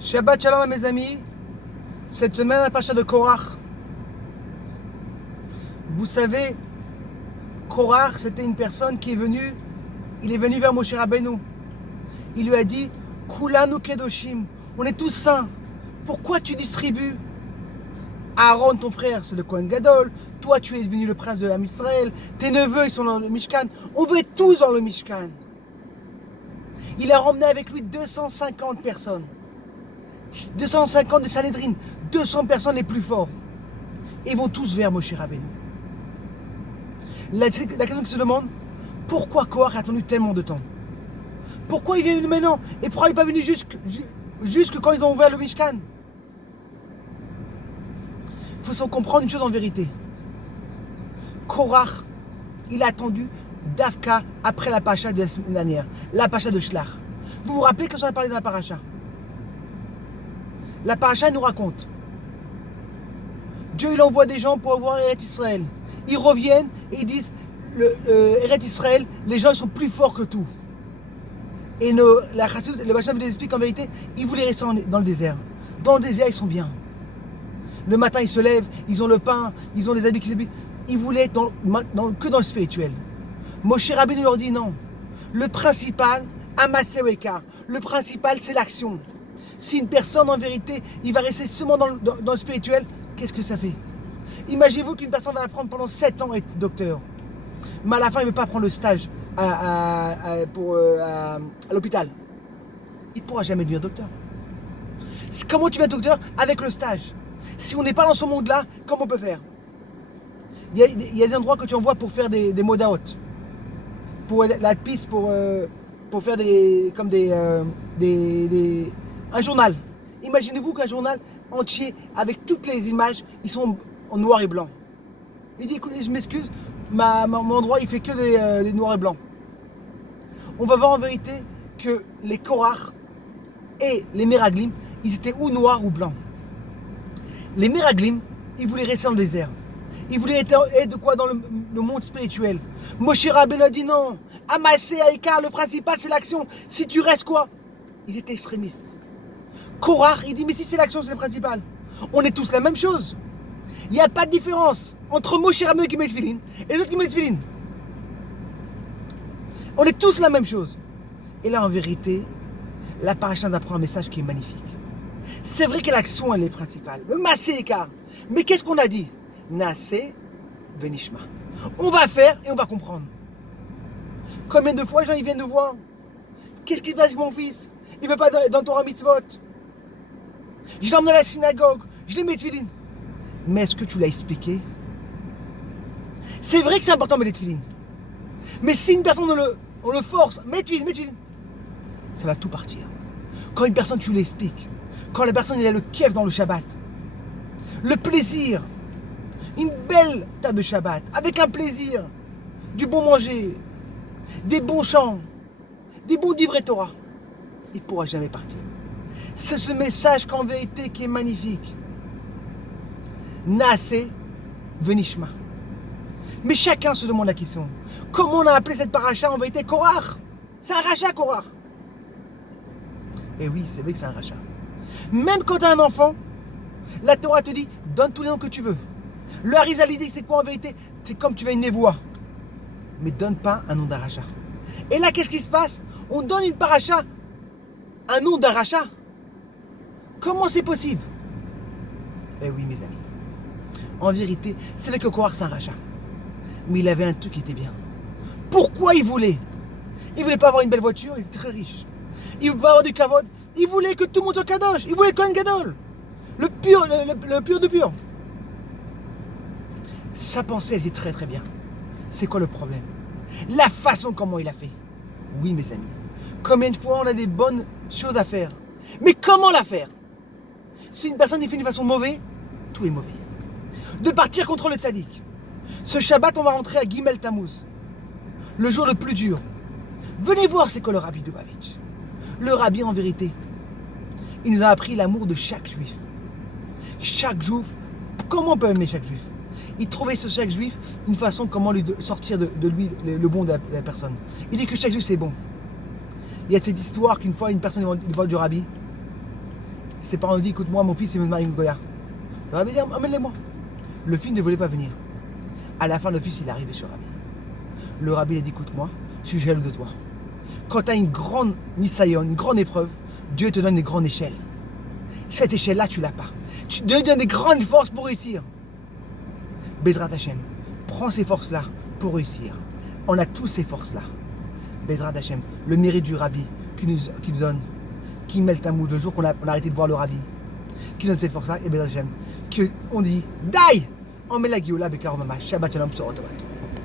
Shabbat Shalom à mes amis. Cette semaine, la paracha de Korach. Vous savez, Korach, c'était une personne qui est venue, il est venu vers Moshe Rabbeinu. Il lui a dit, Kulanu Kedoshim, on est tous saints. Pourquoi tu distribues Aaron, ton frère, c'est le Kohen Gadol. Toi, tu es devenu le prince de l'Am Israël. Tes neveux, ils sont dans le Mishkan. On veut être tous dans le Mishkan. Il a ramené avec lui 250 personnes. 250 de Sanhedrin, 200 personnes les plus forts. Et ils vont tous vers Moshe Rabbeinu. La question qui se demande, pourquoi Korach a attendu tellement de temps? Pourquoi il vient maintenant? Et pourquoi il n'est pas venu jusque quand ils ont ouvert le Mishkan? Il faut comprendre une chose en vérité. Korach, il a attendu Dafka après la paracha de la semaine dernière, la paracha de Shlach. Vous vous rappelez quand on a parlé de la paracha? La paracha nous raconte. Dieu il envoie des gens pour voir Eretz Israël. Ils reviennent et ils disent Eretz Israël, les gens ils sont plus forts que tout. Et la Chassidut, le Bacham nous explique qu'en vérité, ils voulaient rester dans le désert. Dans le désert, ils sont bien. Le matin, ils se lèvent, ils ont le pain, ils ont les habits qui s'habillent. Ils voulaient être que dans le spirituel. Moshe Rabbeinu leur dit non. Le principal, Amasé Weka, le principal, c'est l'action. Si une personne, en vérité, il va rester seulement dans le spirituel, qu'est-ce que ça fait? Imaginez-vous qu'une personne va apprendre pendant 7 ans à être docteur. Mais à la fin, il ne veut pas prendre le stage à l'hôpital. Il ne pourra jamais devenir docteur. Comment tu vas être docteur? Avec le stage. Si on n'est pas dans ce monde-là, comment on peut faire? Il y a des endroits que tu envoies pour faire des modaot. Pour la piste, pour faire un journal. Imaginez-vous qu'un journal entier, avec toutes les images, ils sont en noir et blanc. Il dit, écoutez, je m'excuse, mon endroit, il fait que des noirs et blancs. On va voir en vérité que les Korach et les Meraglim, ils étaient ou noirs ou blancs. Les Meraglim, ils voulaient rester dans le désert. Ils voulaient être quoi dans le monde spirituel. Moshe Rabbeinu a dit non. Amassé Aïkar, le principal c'est l'action. Si tu restes quoi? Ils étaient extrémistes. Korach, il dit mais si c'est l'action, c'est le principal. On est tous la même chose. Il n'y a pas de différence entre Moshe Rabbeinu qui met Tfilin et les autres qui mettent Tfilin. On est tous la même chose. Et là en vérité, la paracha apprend un message qui est magnifique. C'est vrai que l'action elle est principale. Le Massé Aïkar. Mais qu'est-ce qu'on a dit? Nassé Venishma. On va faire et on va comprendre. Combien de fois les gens ils viennent nous voir? Qu'est-ce qui se passe avec mon fils? Il ne veut pas dans Torah Mitzvot. Je l'emmène à la synagogue. Je l'ai mis Tfilin. Mais est-ce que tu l'as expliqué? C'est vrai que c'est important de mettre des Tfilin. Mais si une personne on le force, mets Tfilin, ça va tout partir. Quand une personne tu l'expliques, quand la personne elle a le kiff dans le Shabbat, le plaisir, une belle table de Shabbat, avec un plaisir, du bon manger, des bons chants, des bons divrei Torah, il ne pourra jamais partir. C'est ce message qu'en vérité qui est magnifique. Naaseh Venishma. Mais chacun se demande la question. Comment on a appelé cette paracha en vérité Korach? C'est un rachat Korach. Et oui, c'est vrai que c'est un rachat. Même quand tu as un enfant, la Torah te dit, donne tous les noms que tu veux. Le Harizal dit, c'est quoi en vérité? C'est comme tu veux une névoie. Mais donne pas un nom d'un rachat. Et là, qu'est-ce qui se passe? On donne une paracha, un nom d'un rachat. Comment c'est possible? Eh oui, mes amis. En vérité, c'est vrai que Korach, c'est un rachat. Mais il avait un truc qui était bien. Pourquoi il voulait? Il voulait pas avoir une belle voiture, il était très riche. Il voulait pas avoir du kavod. Il voulait que tout le monde soit kadosh. Il voulait Kohen Gadol. Le pur de pur. Sa pensée, elle était très très bien. C'est quoi le problème? La façon comment il a fait. Oui, mes amis. Combien de fois on a des bonnes choses à faire? Mais comment la faire? Si une personne y fait d'une façon mauvaise, tout est mauvais. De partir contre le tzaddik. Ce Shabbat, on va rentrer à Gimel Tammuz. Le jour le plus dur. Venez voir c'est quoi le rabbi Dubavitch. Le rabbi, en vérité, il nous a appris l'amour de chaque juif. Chaque juif, comment on peut aimer chaque juif? Il trouvait sur chaque juif une façon comment lui sortir de lui le bon de la personne. Il dit que chaque juif c'est bon. Il y a cette histoire qu'une fois une personne il va du rabbi ses parents ont dit, écoute-moi, mon fils, il veut me marier avec une Goya. Le rabbi dit, emmène-les-moi. Le fils ne voulait pas venir. À la fin, le fils, il est arrivé chez le rabbi. Le rabbi il a dit, écoute-moi, je suis jaloux de toi. Quand tu as une grande nisayon, une grande épreuve, Dieu te donne une grande échelle. Cette échelle-là, tu l'as pas. Dieu te donne des grandes forces pour réussir. Bezrat Hashem, prends ces forces-là pour réussir. On a tous ces forces-là. Bezrat Hashem, le mérite du rabbi qui nous donne, qui mêle ta moue le jour qu'on a arrêté de voir le rabbi, qui donne cette force-là, et Bezrat Hashem, on dit, Dai! On met la Géoula, Bekar Mama, Shabbat Shalom, Sorot Tovat.